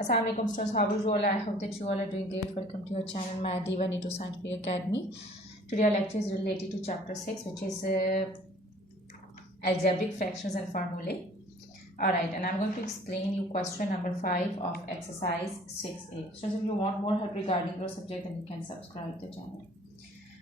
Assalamu alaikum students, how are you all? I hope that you all are doing great. Welcome to your channel, my Diva Nito Scientific Academy. Today our lecture is related to chapter 6, which is algebraic fractions and formulae. Alright, and I'm going to explain you question number 5 of exercise 6a. So if you want more help regarding your subject, then you can subscribe to the channel.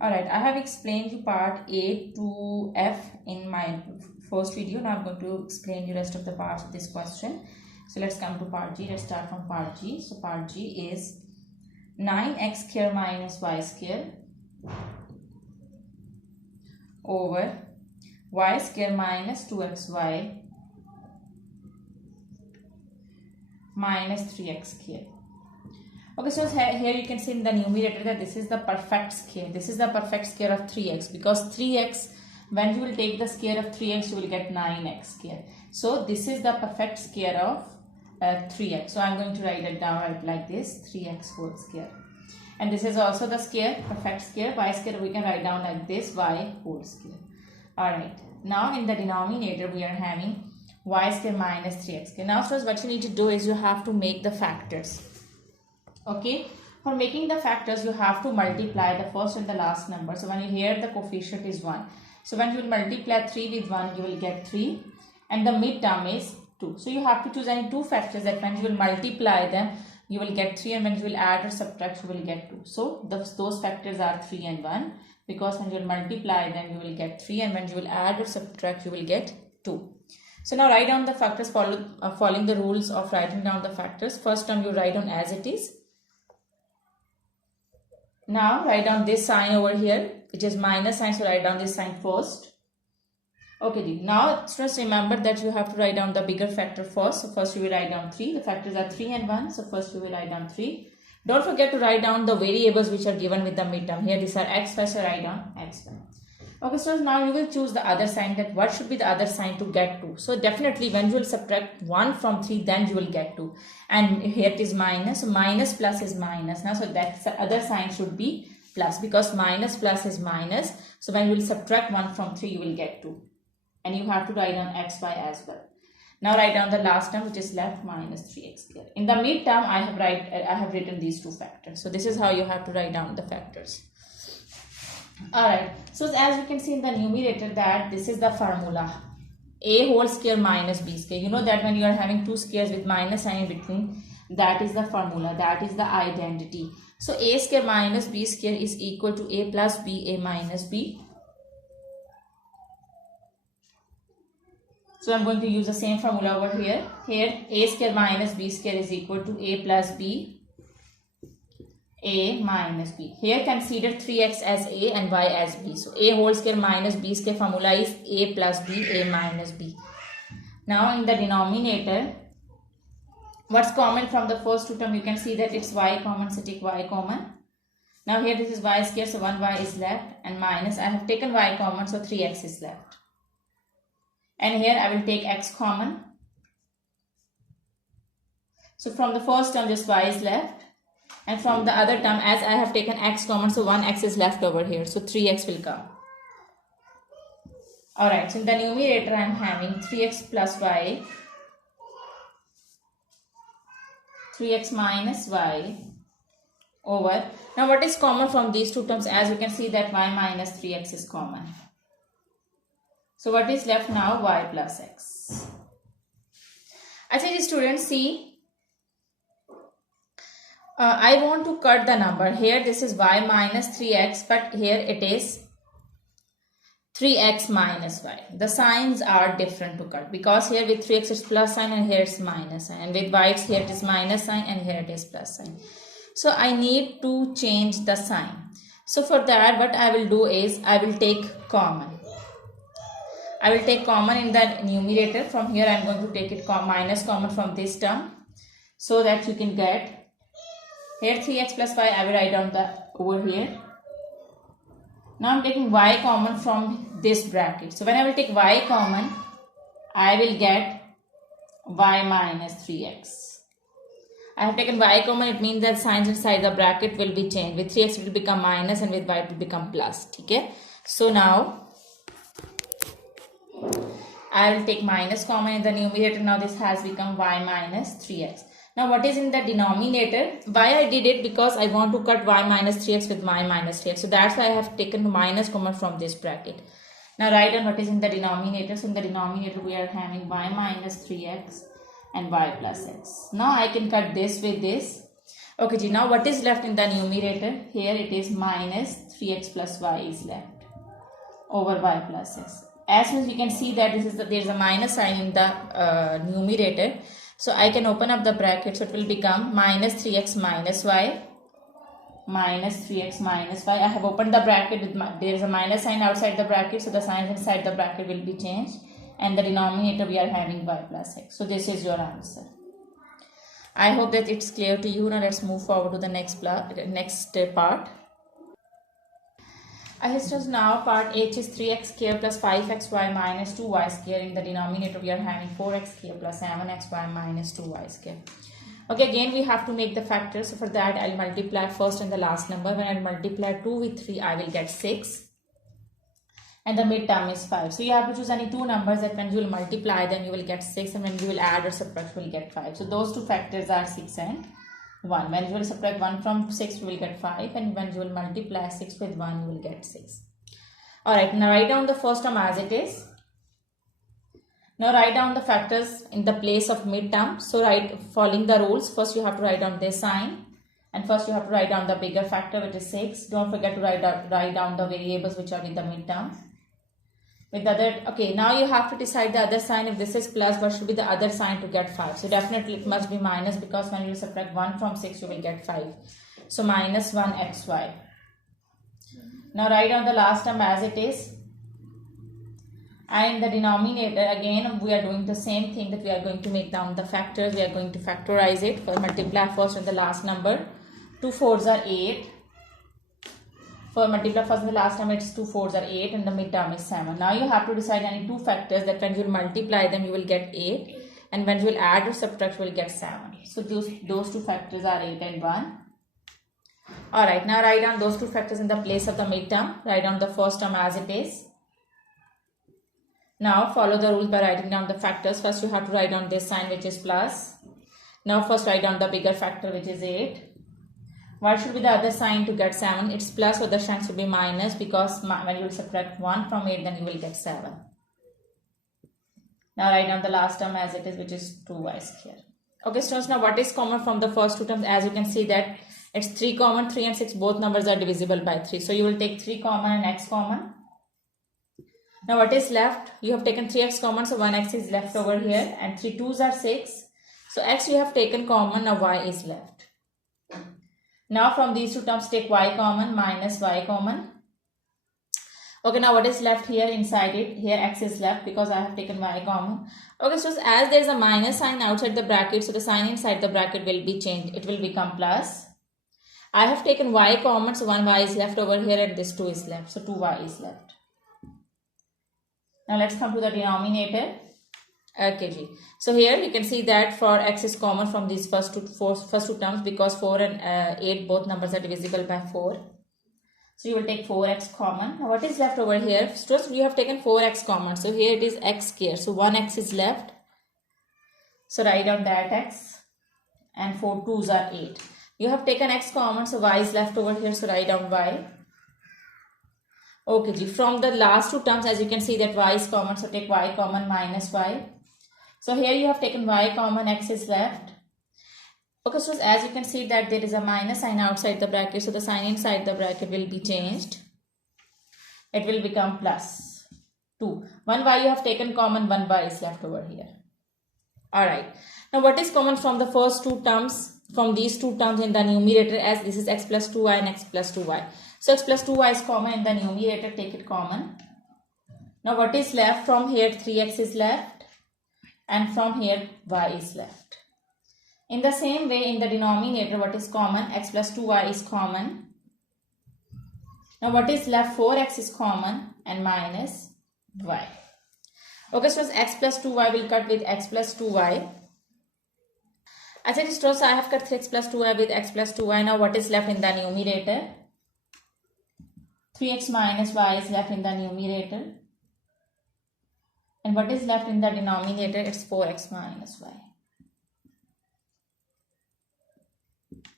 Alright, I have explained you part A to F in my first video. Now I'm going to explain you rest of the parts of this question. So let's come to part G. Let's start from part G. So part G is 9x square minus y square over y square minus 2xy minus 3x square. Okay, so here you can see in the numerator that this is the perfect square. This is the perfect square of 3x, because 3x, when you will take the square of 3x, you will get 9x square. So this is the perfect square of 3x. So I'm going to write it down like this, 3x whole square. And this is also the square, perfect square. Y square we can write down like this, y whole square. Alright, now in the denominator we are having y square minus 3x square. Now first what you need to do is you have to make the factors. Okay, for making the factors you have to multiply the first and the last number. So when you hear the coefficient is 1, so when you will multiply 3 with 1, you will get 3, and the midterm is 2. So you have to choose any two factors that when you will multiply them, you will get 3, and when you will add or subtract, you will get 2. So those factors are 3 and 1, because when you will multiply them, you will get 3, and when you will add or subtract, you will get 2. So now write down the factors following the rules of writing down the factors. First term you write down as it is. Now write down this sign over here, which is minus sign, so write down this sign first. Okay, now just remember that you have to write down the bigger factor first. So first you will write down 3. The factors are 3 and 1. So first you will write down 3. Don't forget to write down the variables which are given with the midterm. Here these are x, so write down x. Okay, so now you will choose the other sign, that what should be the other sign to get 2. So definitely when you will subtract 1 from 3, then you will get 2. And here it is minus. So minus plus is minus. Now so that the other sign should be plus, because minus plus is minus. So when you will subtract 1 from 3, you will get 2. And you have to write down xy as well. Now write down the last term which is left, minus 3x square. In the midterm I have written these two factors. So this is how you have to write down the factors. Alright, so as you can see in the numerator that this is the formula, a whole square minus b square. You know that when you are having two squares with minus sign in between, that is the formula, that is the identity. So a square minus b square is equal to a plus b, a minus b. So I'm going to use the same formula over here. Here a square minus b square is equal to a plus b, a minus b. Here consider 3x as a and y as b. So a whole square minus b square formula is a plus b, a minus b. Now in the denominator, what's common from the first two term? You can see that it's y common, so take y common. Now here this is y square, so 1y is left, and minus, I have taken y common, so 3x is left. And here I will take x common. So from the first term just y is left. And from the other term, as I have taken x common, so 1x is left over here. So 3x will come. Alright, so in the numerator I am having 3x plus y, 3x minus y over. Now what is common from these two terms? As you can see that y minus 3x is common. So what is left now? Y plus x. Actually students, see. I want to cut the number. Here this is y minus 3x, but here it is 3x minus y. The signs are different to cut, because here with 3x it's plus sign and here it's minus sign, and with y it's here it is minus sign and here it is plus sign. So I need to change the sign. So for that what I will do is I will take common. I will take common in the numerator. From here I am going to take it minus common from this term, so that you can get here 3x plus y. I will write down the over here. Now I am taking y common from this bracket. So when I will take y common, I will get y minus 3x. I have taken y common, it means that signs inside the bracket will be changed. With 3x it will become minus and with y it will become plus. Okay? So now I will take minus common in the numerator. Now this has become y minus 3x. Now what is in the denominator? Why I did it? Because I want to cut y minus 3x with y minus 3x. So that's why I have taken minus common from this bracket. Now write down what is in the denominator. So in the denominator we are having y minus 3x and y plus x. Now I can cut this with this. Okay, ji, now what is left in the numerator? Here it is minus 3x plus y is left over y plus x. As soon as we can see that there is a minus sign in the numerator. So I can open up the bracket, so it will become minus 3x minus y, minus 3x minus y. I have opened the bracket with there is a minus sign outside the bracket, so the signs inside the bracket will be changed, and the denominator we are having y plus x. So this is your answer. I hope that it's clear to you. Now let's move forward to the next part. I have just now part H is 3x square plus 5xy minus 2y square. In the denominator we are having 4x square plus 7xy minus 2y square. Okay, again we have to make the factors. So for that I'll multiply first and the last number. When I multiply 2 with 3, I will get 6. And the midterm is 5. So you have to choose any two numbers that when you will multiply them you will get 6, and when you will add or subtract you will get 5. So those two factors are 6 and 1. When you will subtract 1 from 6 you will get 5, and when you will multiply 6 with 1 you will get 6. Alright, now write down the first term as it is. Now write down the factors in the place of midterm. So following the rules, first you have to write down this sign, and first you have to write down the bigger factor, which is 6. Don't forget to write down the variables which are with the midterm. With the other, okay, now you have to decide the other sign. If this is plus, what should be the other sign to get 5? So definitely it must be minus, because when you subtract 1 from 6 you will get 5. So minus 1xy. Now write down the last term as it is. And in the denominator again we are doing the same thing, that we are going to make down the factors. We are going to factorize it. For multiply first and the last number. 2 4s are 8. For multiply first and the last number, it's 2 4s are 8, and the midterm is 7. Now you have to decide any two factors that when you will multiply them you will get 8, and when you will add or subtract you will get 7. So those two factors are 8 and 1. Alright, now write down those two factors in the place of the midterm. Write down the first term as it is. Now follow the rules by writing down the factors. First you have to write down this sign, which is plus. Now first write down the bigger factor, which is 8. What should be the other sign to get 7? It's plus, so the sign should be minus, because when you will subtract 1 from 8 then you will get 7. Now write down the last term as it is, which is 2y square. Okay students, now what is common from the first two terms? As you can see that it's 3 common, 3 and 6 both numbers are divisible by 3. So you will take 3 common and x common. Now what is left? You have taken 3x common, so 1x is left over here, and 3 2s are 6. So x you have taken common, now y is left. Now from these two terms take y common, minus y common. Okay, now what is left here inside it? Here x is left because I have taken y common. Okay, so as there is a minus sign outside the bracket, so the sign inside the bracket will be changed. It will become plus. I have taken y common, so 1y is left over here and this 2 is left. So 2y is left. Now let's come to the denominator. Okay, G. So here you can see that for x is common from these first two terms, because 4 and 8 both numbers are divisible by 4. So you will take 4x common. Now what is left over here? First you have taken 4x common. So here it is x square. So 1x is left. So write down that x. And 4 2s are 8. You have taken x common. So y is left over here. So write down y. Okay, G. From the last two terms, as you can see that y is common. So take y common minus y. So here you have taken y common, x is left. Okay, so as you can see that there is a minus sign outside the bracket, so the sign inside the bracket will be changed. It will become plus 2. 1y you have taken common, 1y is left over here. Alright. Now what is common from the first two terms, from these two terms in the numerator, as this is x plus 2y and x plus 2y. So x plus 2y is common in the numerator, take it common. Now what is left from here? 3x is left. And from here y is left. In the same way, in the denominator, what is common? X plus 2y is common. Now what is left? 4x is common and minus y. Okay, so x plus 2y will cut with x plus 2y. As it is true, so I have cut 3x plus 2y with x plus 2y. Now what is left in the numerator? 3x minus y is left in the numerator. And what is left in the denominator? It's 4x minus y.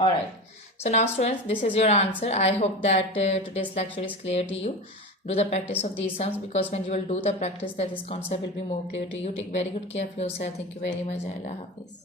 All right. So now students, this is your answer. I hope that today's lecture is clear to you. Do the practice of these sums, because when you will do the practice, that this concept will be more clear to you. Take very good care of yourself. Thank you very much. Allah Hafiz.